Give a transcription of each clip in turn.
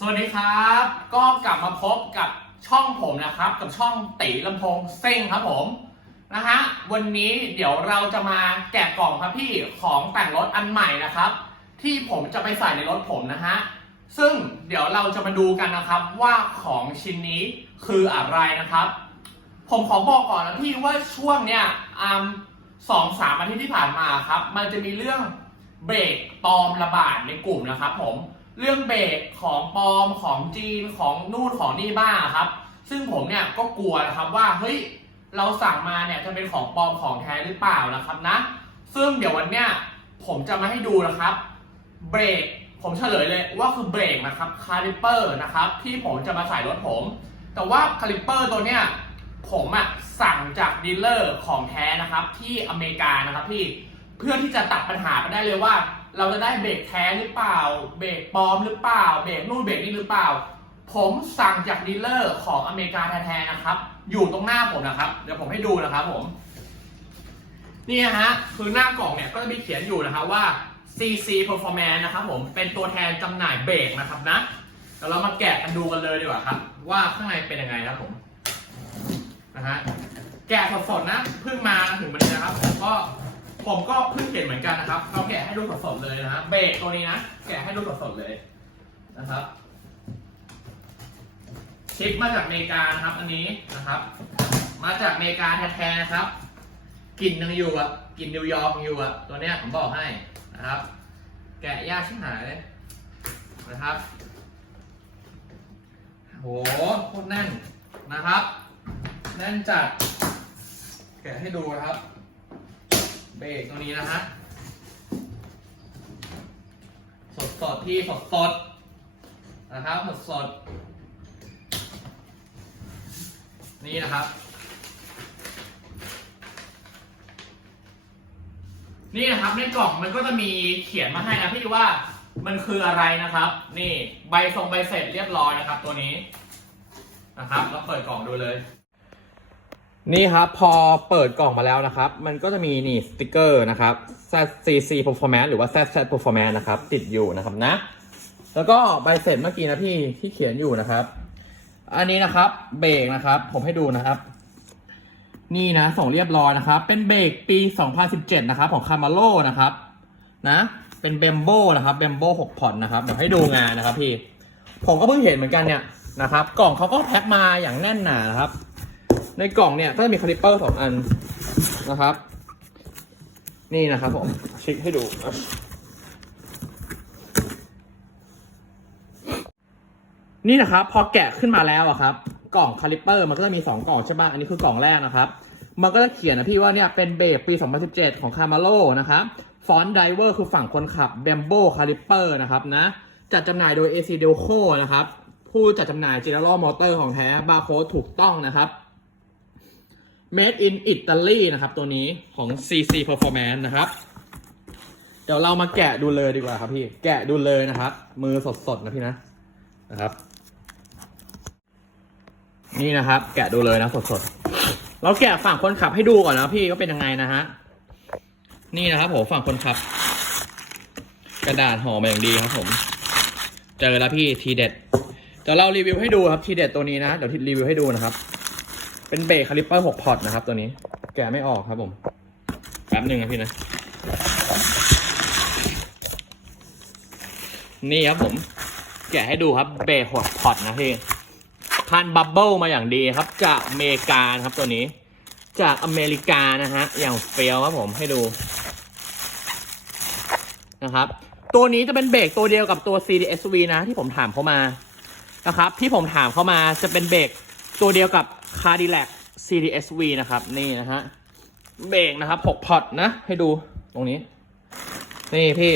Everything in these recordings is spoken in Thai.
สวัสดีครับ ก็กลับมาพบกับช่องผมนะครับ กับช่องตีลำโพงเซ้งครับผมนะฮะวันนี้เดี๋ยวเราจะมาแกะกล่องครับพี่ของแต่งรถอันใหม่นะครับ ที่ผมจะไปใส่ในรถผมนะฮะซึ่งเดี๋ยวเราจะมาดูกันนะครับว่าของชิ้นนี้คืออะไรนะครับ ผมขอบอกก่อนนะพี่ว่าช่วงเนี้ยอ่าสองสามอาทิตย์ที่ผ่านมาครับ มันจะมีเรื่องเบรกปลอมระบาดในกลุ่มนะครับ ผม เรื่องเบรกของปลอมของจีนของนู่นของนี่บ้างครับ ซึ่งผมเนี่ยก็กลัวนะครับว่าเฮ้ยเราสั่งมาเนี่ยจะเป็นของปลอมของแท้หรือเปล่านะครับนะ ซึ่งเดี๋ยววันเนี้ยผมจะมาให้ดูนะครับ เบรกผมเฉลยเลยว่าคือเบรกนะครับคาลิเปอร์นะครับที่ผมจะมาใส่รถผม แต่ว่าคาลิเปอร์ตัวเนี้ยผมอะสั่งจากดีลเลอร์ของแท้นะครับที่อเมริกานะครับพี่เพื่อที่จะตัดปัญหาไปได้เลยว่า เราจะได้เบรกแท้หรือเปล่า เบรกปลอมหรือเปล่า เบรกนู่นเบรกนี่หรือเปล่า ผมสั่งจากดีลเลอร์ของอเมริกาแท้ๆนะครับ อยู่ตรงหน้าผมนะครับ เดี๋ยวผมให้ดูนะครับผม นี่ฮะ คือหน้ากล่องเนี่ยก็จะมีเขียนอยู่นะครับว่า CC Performance นะครับผม เป็นตัวแทนจำหน่ายเบรกนะครับนะเดี๋ยวเรามาแกะกันดูกันเลยดีกว่าครับ ว่าข้างในเป็นยังไงครับผมนะฮะแกะสดๆนะเพิ่งมาถึงวันนี้นะครับผมก็ ผมก็เพิ่งเห็นเหมือนกันนะครับเราแกะให้ดูสดๆเลยนะฮะเบรกตัวนี้นะ แกะให้ดูสดๆเลยนะครับ ชิปมาจากอเมริกานะครับ อันนี้นะครับ มาจากอเมริกาแท้ๆนะครับกลิ่นยังอยู่อะกลิ่นนิวยอร์กอยู่อะตัวเนี้ยผมบอกให้นะครับ แกะยากชิบหายเลยนะครับโหโคตรแน่นนะครับ แน่นจัด แกะให้ดูนะครับ เบรกตัวนี้นะฮะ สดสดที่สดสดนะครับสดสดนี่นะครับ นี่นะครับในกล่องมันก็จะมีเขียนมาให้นะพี่ว่ามันคืออะไรนะครับ นี่ใบทรงใบเสร็จเรียบร้อยนะครับ ตัวนี้นะครับเราเปิดกล่องดูเลย นี่ครับพอเปิดกล่องมาแล้วนะครับ มันก็จะมีนี่สติกเกอร์นะครับ ZCC Performance หรือว่า ZZ Performance นะครับ ติดอยู่นะครับนะ แล้วก็ใบเสร็จเมื่อกี้นะพี่ที่เขียนอยู่นะครับ อันนี้นะครับเบรกนะครับ ผมให้ดูนะครับ นี่นะส่งเรียบร้อยนะครับ เป็นเบรกปี 2017 นะครับ ของคาร์มาโลนะครับ นะ เป็นเบมโบนะครับเบมโบ6พอร์ตนะครับเดี๋ยวให้ดูงานนะครับพี่ ผมก็เพิ่งเห็นเหมือนกันเนี่ยนะครับ กล่องเขาก็แพ็คมาอย่างแน่นหนานะครับ ในกล่องเนี่ยก็จะมีคาลิปเปอร์สองอันนะครับ นี่นะครับผมเช็คให้ดูนี่นะครับ พอแกะขึ้นมาแล้วอะครับ กล่องคาลิปเปอร์มันก็จะมี 2 กล่องใช่ไหมอันนี้คือกล่องแรกนะครับ มันก็จะเขียนนะพี่ว่าเนี่ยเป็นเบรกปี 2017 ของคาร์มาโลนะครับฟอนต์ไดเวอร์คือฝั่งคนขับเบมโบคาลิปเปอร์นะครับนะจัดจำหน่ายโดย AC Delco นะครับ ผู้จัดจำหน่าย General Motor ของแท้บาร์โค้ดถูกต้องนะครับ Made in Italy นะครับ ตัวนี้ของ CC Performance นะครับ เดี๋ยวเรามาแกะดูเลยดีกว่าครับพี่ แกะดูเลยนะครับ มือสดๆนะพี่นะนะครับ นี่นะครับ แกะดูเลยนะสดๆ เราแกะฝั่งคนขับให้ดูก่อนนะพี่ก็เป็นยังไงนะฮะ นี่นะครับผมฝั่งคนขับ กระดาษห่อมาอย่างดีครับผม เจอแล้วพี่ทีเด็ดเดี๋ยวเรารีวิวให้ดูครับทีเด็ดตัวนี้นะ เดี๋ยวรีวิวให้ดูนะครับ เป็นเบรกคาลิปเปอร์6พอร์ตนะครับตัวนี้ แกะไม่ออกครับผมแป๊บหนึ่งนะพี่นะ นี่ครับผม แกะให้ดูครับเบรคหกพอร์ตนะพี่พันบับเบิลมาอย่างดีครับ จากอเมริกาครับตัวนี้ จากอเมริกานะฮะ อย่างเฟียวครับผมให้ดูนะครับ ตัวนี้จะเป็นเบรกตัวเดียวกับตัว CDSV นะที่ผมถามเขามานะครับ ที่ผมถามเขามาจะเป็นเบรกตัวเดียวกับ Cadillac CDSV นะครับ นี่นะฮะ เบรกนะครับ6พอตนะ ให้ดูตรงนี้ นี่พี่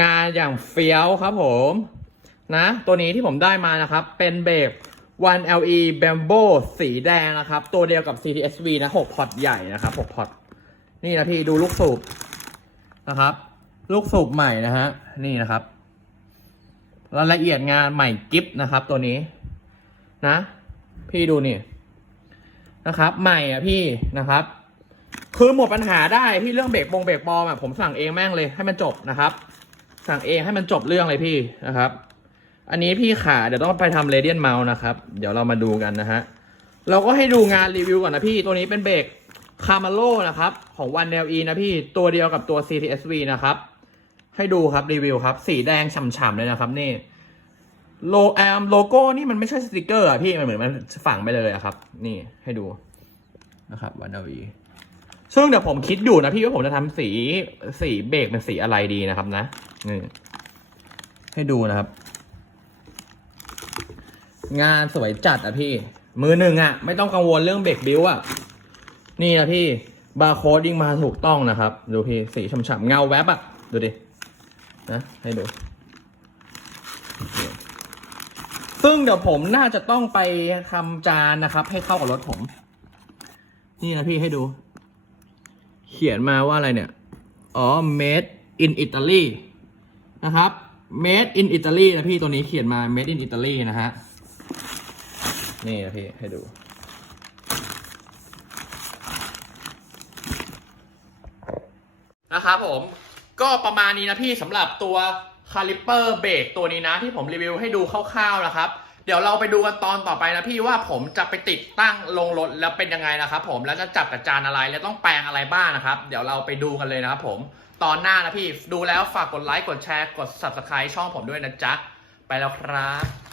งานอย่างเฟี้ยวครับผม นะ ตัวนี้ที่ผมได้มานะครับ เป็นเบรก 1LE Bambo สีแดงนะครับ ตัวเดียวกับ CTSV นะ6พอตใหญ่นะครับ6พอตนี่นะพี่ดูลูกสูบนะครับ ลูกสูบใหม่นะฮะ นี่นะครับรายละเอียดงานใหม่กิฟนะครับตัวนี้ นะ พี่ดูนี่นะครับ ใหม่อะพี่นะครับ คือหมดปัญหาได้พี่เรื่องเบรกบงเบรกปอมอะผมสั่งเองแม่งเลยให้มันจบนะครับ สั่งเองให้มันจบเรื่องเลยพี่นะครับ อันนี้พี่ขาเดี๋ยวต้องไปทำเรเดียนเมาส์นะครับ เดี๋ยวเรามาดูกันนะฮะเราก็ให้ดูงานรีวิวก่อนนะพี่ตัวนี้เป็นเบรกคาร์มาโลนะครับ ของ1 LE นะพี่ตัวเดียวกับตัว CTSV นะครับ ให้ดูครับรีวิวครับ สีแดงฉ่ำๆเลยนะครับนี่ โลแอมโลโก้นี่มันไม่ใช่สติกเกอร์อะพี่มันเหมือนมันฝังไปเลยอะครับ นี่ให้ดูนะครับ1 LE ซึ่งเดี๋ยวผมคิดอยู่นะพี่ว่าผมจะทำสีสีเบรกเป็นสีอะไรดีนะครับนะนี่ให้ดูนะครับ งานสวยจัดอะพี่ มือหนึ่งอะไม่ต้องกังวลเรื่องเบรกบิวอะนี่นะพี่บาร์โค้ดยิ่งมาถูกต้องนะครับ ดูพี่สีฉ่ำๆเงาแวบอะดูดินะให้ดู ซึ่งเดี๋ยวผมน่าจะต้องไปทำจานนะครับ ให้เข้ากับรถผม นี่นะพี่ให้ดู เขียนมาว่าอะไรเนี่ย อ๋อ made in Italy นะครับ made in Italy นะพี่ตัวนี้เขียนมา made in Italy นะฮะ นี่นะพี่ให้ดู นะครับผม ก็ประมาณนี้นะพี่สำหรับตัว คาลิปเปอร์เบรกตัวนี้นะที่ผมรีวิวให้ดูคร่าวๆนะครับ เดี๋ยวเราไปดูกันตอนต่อไปนะพี่ว่าผมจะไปติดตั้งลงรถแล้วเป็นยังไงนะครับผมแล้วจะจับกับจานอะไรแล้วต้องแปลงอะไรบ้างนะครับ เดี๋ยวเราไปดูกันเลยนะครับผมตอนหน้านะพี่ดูแล้วฝากกดไลค์กดแชร์กด subscribe ช่องผมด้วยนะจ๊ะไปแล้วครับ